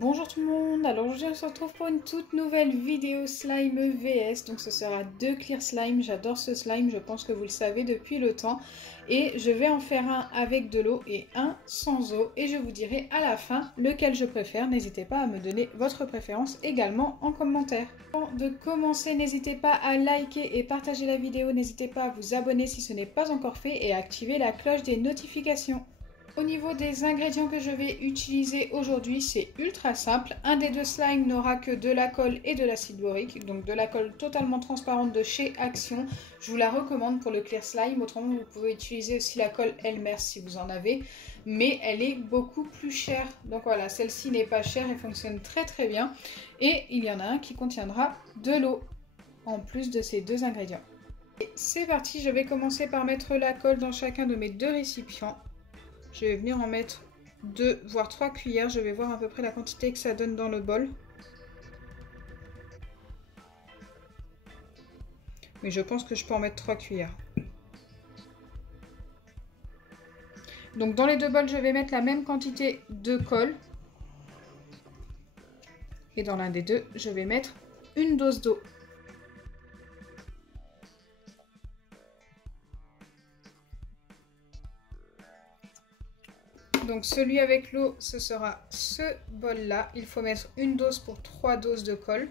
Bonjour tout le monde, alors aujourd'hui on se retrouve pour une toute nouvelle vidéo slime vs, donc ce sera 2 clear slime, j'adore ce slime, je pense que vous le savez depuis le temps, et je vais en faire un avec de l'eau et un sans eau, et je vous dirai à la fin lequel je préfère, n'hésitez pas à me donner votre préférence également en commentaire. Avant de commencer, n'hésitez pas à liker et partager la vidéo, n'hésitez pas à vous abonner si ce n'est pas encore fait et à activer la cloche des notifications. Au niveau des ingrédients que je vais utiliser aujourd'hui, c'est ultra simple. Un des deux slimes n'aura que de la colle et de l'acide borique, donc de la colle totalement transparente de chez Action. Je vous la recommande pour le clear slime, autrement vous pouvez utiliser aussi la colle Elmer si vous en avez, mais elle est beaucoup plus chère. Donc voilà, celle-ci n'est pas chère et fonctionne très très bien. Et il y en a un qui contiendra de l'eau, en plus de ces deux ingrédients. Et c'est parti, je vais commencer par mettre la colle dans chacun de mes deux récipients. Je vais venir en mettre 2 voire 3 cuillères. Je vais voir à peu près la quantité que ça donne dans le bol. Mais je pense que je peux en mettre 3 cuillères. Donc dans les deux bols, je vais mettre la même quantité de colle. Et dans l'un des deux, je vais mettre une dose d'eau. Donc celui avec l'eau, ce sera ce bol-là. Il faut mettre une dose pour 3 doses de colle.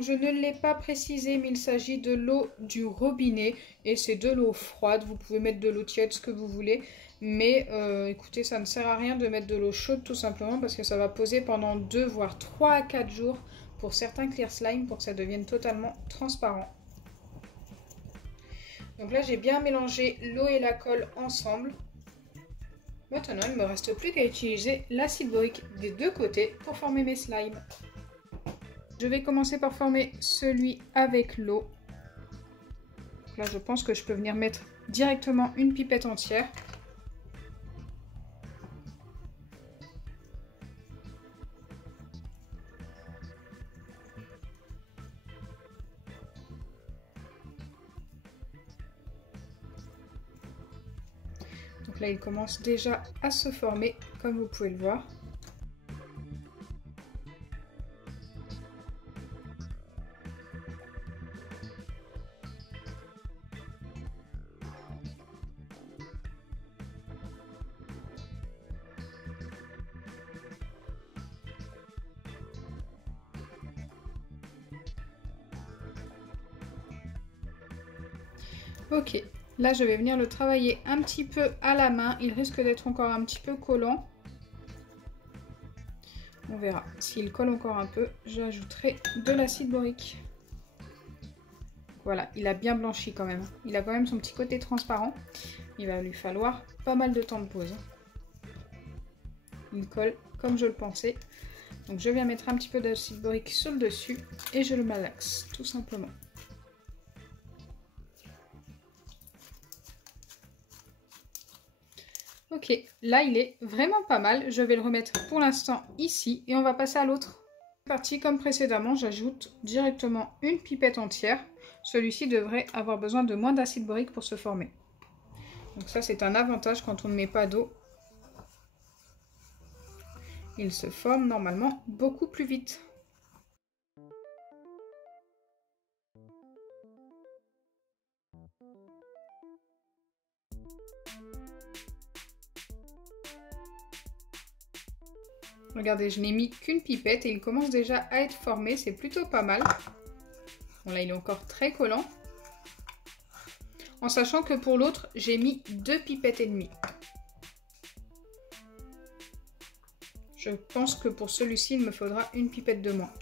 Je ne l'ai pas précisé, mais il s'agit de l'eau du robinet. Et c'est de l'eau froide. Vous pouvez mettre de l'eau tiède, ce que vous voulez. Mais écoutez, ça ne sert à rien de mettre de l'eau chaude tout simplement parce que ça va poser pendant 2 voire 3 à 4 jours pour certains clear slime pour que ça devienne totalement transparent. Donc là, j'ai bien mélangé l'eau et la colle ensemble. Maintenant, il ne me reste plus qu'à utiliser l'acide borique des deux côtés pour former mes slimes. Je vais commencer par former celui avec l'eau. Là, je pense que je peux venir mettre directement une pipette entière. Donc là, il commence déjà à se former, comme vous pouvez le voir. Ok. Là, je vais venir le travailler un petit peu à la main. Il risque d'être encore un petit peu collant. On verra. S'il colle encore un peu, j'ajouterai de l'acide borique. Voilà, il a bien blanchi quand même. Il a quand même son petit côté transparent. Il va lui falloir pas mal de temps de pause. Il colle comme je le pensais. Donc je viens mettre un petit peu d'acide borique sur le dessus et je le malaxe tout simplement. Ok, là il est vraiment pas mal. Je vais le remettre pour l'instant ici et on va passer à l'autre. C'est parti, comme précédemment, j'ajoute directement une pipette entière. Celui-ci devrait avoir besoin de moins d'acide borique pour se former. Donc ça c'est un avantage quand on ne met pas d'eau. Il se forme normalement beaucoup plus vite. Regardez, je n'ai mis qu'une pipette et il commence déjà à être formé, c'est plutôt pas mal. Bon là il est encore très collant. En sachant que pour l'autre, j'ai mis 2 pipettes et demie. Je pense que pour celui-ci, il me faudra une pipette de moins.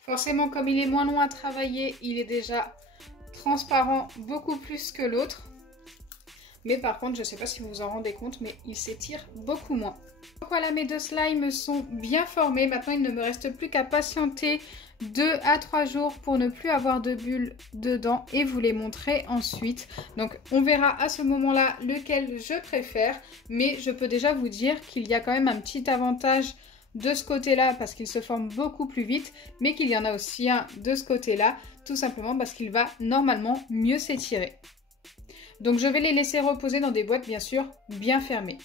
Forcément, comme il est moins long à travailler, il est déjà transparent beaucoup plus que l'autre. Mais par contre, je ne sais pas si vous vous en rendez compte, mais il s'étire beaucoup moins. Voilà, mes deux slimes sont bien formés. Maintenant, il ne me reste plus qu'à patienter 2 à 3 jours pour ne plus avoir de bulles dedans et vous les montrer ensuite. Donc, on verra à ce moment-là lequel je préfère. Mais je peux déjà vous dire qu'il y a quand même un petit avantage de ce côté-là parce qu'il se forme beaucoup plus vite. Mais qu'il y en a aussi un de ce côté-là, tout simplement parce qu'il va normalement mieux s'étirer. Donc, je vais les laisser reposer dans des boîtes, bien sûr, bien fermées.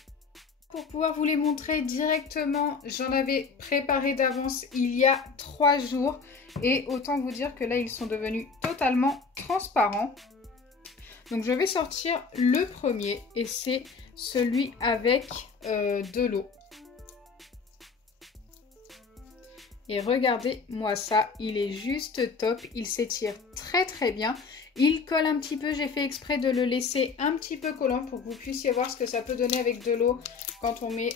Pour pouvoir vous les montrer directement, j'en avais préparé d'avance il y a 3 jours. Et autant vous dire que là, ils sont devenus totalement transparents. Donc, je vais sortir le premier et c'est celui avec de l'eau. Et regardez-moi ça, il est juste top, il s'étire très très bien. Il colle un petit peu, j'ai fait exprès de le laisser un petit peu collant pour que vous puissiez voir ce que ça peut donner avec de l'eau quand on met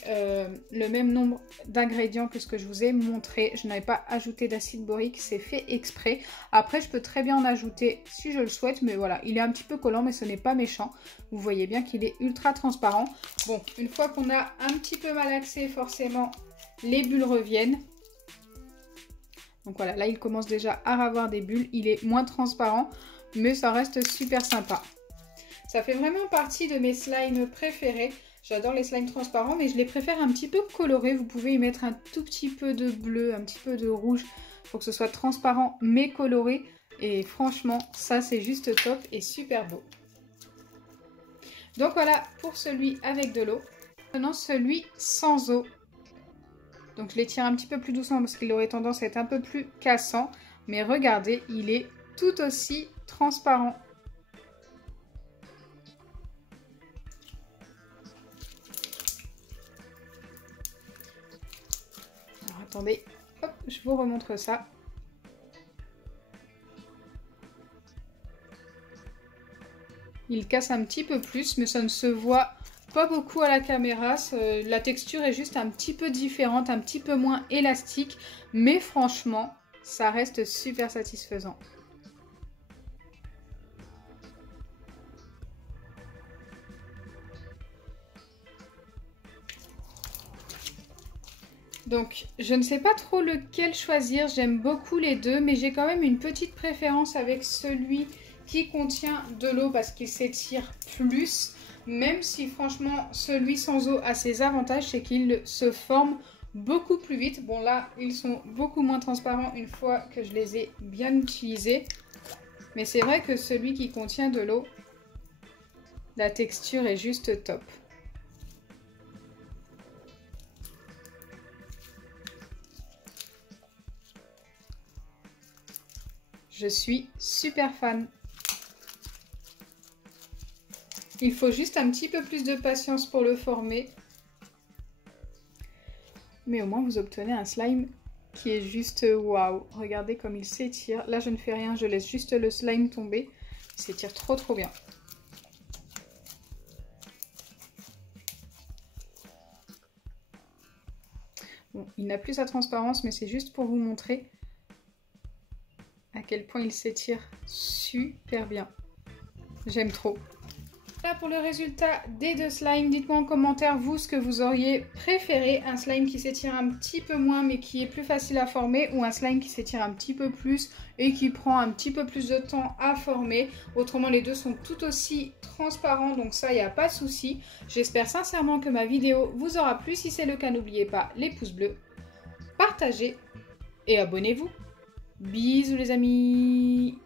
le même nombre d'ingrédients que ce que je vous ai montré. Je n'avais pas ajouté d'acide borique, c'est fait exprès. Après, je peux très bien en ajouter si je le souhaite, mais voilà, il est un petit peu collant, mais ce n'est pas méchant. Vous voyez bien qu'il est ultra transparent. Bon, une fois qu'on a un petit peu malaxé, forcément, les bulles reviennent. Donc voilà, là, il commence déjà à avoir des bulles. Il est moins transparent, mais ça reste super sympa. Ça fait vraiment partie de mes slimes préférés. J'adore les slimes transparents, mais je les préfère un petit peu colorés. Vous pouvez y mettre un tout petit peu de bleu, un petit peu de rouge pour que ce soit transparent, mais coloré. Et franchement, ça, c'est juste top et super beau. Donc voilà pour celui avec de l'eau. Maintenant, celui sans eau. Donc je les tire un petit peu plus doucement parce qu'il aurait tendance à être un peu plus cassant. Mais regardez, il est tout aussi transparent. Alors attendez, hop, je vous remontre ça. Il casse un petit peu plus, mais ça ne se voit pas beaucoup à la caméra. La texture est juste un petit peu différente, un petit peu moins élastique. Mais franchement, ça reste super satisfaisant. Donc, je ne sais pas trop lequel choisir. J'aime beaucoup les deux, mais j'ai quand même une petite préférence avec celui qui contient de l'eau parce qu'il s'étire plus. Même si franchement, celui sans eau a ses avantages, c'est qu'il se forme beaucoup plus vite. Bon là, ils sont beaucoup moins transparents une fois que je les ai bien utilisés. Mais c'est vrai que celui qui contient de l'eau, la texture est juste top. Je suis super fan. Il faut juste un petit peu plus de patience pour le former. Mais au moins, vous obtenez un slime qui est juste waouh. Regardez comme il s'étire. Là, je ne fais rien, je laisse juste le slime tomber. Il s'étire trop trop bien. Bon, il n'a plus sa transparence, mais c'est juste pour vous montrer à quel point il s'étire super bien. J'aime trop. Là pour le résultat des deux slimes, dites-moi en commentaire vous ce que vous auriez préféré. Un slime qui s'étire un petit peu moins mais qui est plus facile à former, ou un slime qui s'étire un petit peu plus et qui prend un petit peu plus de temps à former. Autrement, les deux sont tout aussi transparents, donc ça, il n'y a pas de souci. J'espère sincèrement que ma vidéo vous aura plu. Si c'est le cas, n'oubliez pas les pouces bleus, partagez et abonnez-vous. Bisous les amis!